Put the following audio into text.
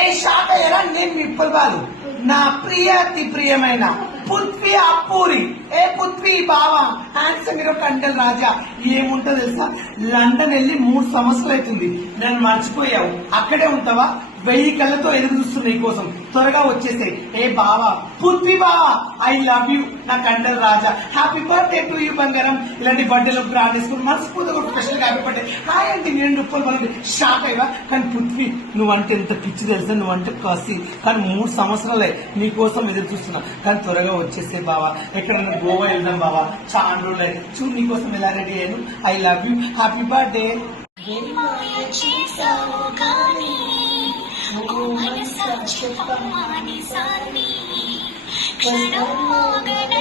ఏ shock అయ్యారా? నేను మిప్పల్ బాలు, నా ప్రియ అతి ప్రియమైన పృథ్వీ అప్పూరి. ఏ పృథ్వీ బావా, హ్యాండ్సమ్ హీరో కంటెల్ రాజా. ఏముంటో తెలుసా, లండన్ వెళ్ళి 3 సంవత్సరాలు అవుతుంది. నన్ను మర్చిపోయావు, అక్కడే ఉంటావా? 1000 కళ్ళతో ఎదురు చూస్తున్నా నీ కోసం, త్వరగా వచ్చేసే. ఏ బావా, పృథ్వీ బావా, ఐ లవ్ యూ నా కంటెల్ రాజా. హ్యాపీ బర్త్డే టు యూ బంగారం. ఇలాంటి బర్త్డేలో గ్రాండ్ చేసుకుని మనస్ఫూర్తిగా ఒక స్పెషల్ హ్యాపీ బర్త్డే. హాయ్ అంటే నేను రూపాయలు మనకి షాక్ అయ్యా. కానీ పృథ్వీ, నువ్వంటే ఎంత పిచ్చి తెలుసా, నువ్వంటే కసి. కానీ 3 సంవత్సరాలే నీ కోసం ఎదురు చూస్తున్నా. కానీ త్వరగా వచ్చేసే బావా. ఎక్కడన్నా గోవా వెళ్దాం బావా, చాలా రోజులు చూడు నీ కోసం ఎలా రెడీ అయ్యాను. I love you, happy birthday. మనసా చెప్పమాని సాని క్షణం మోగన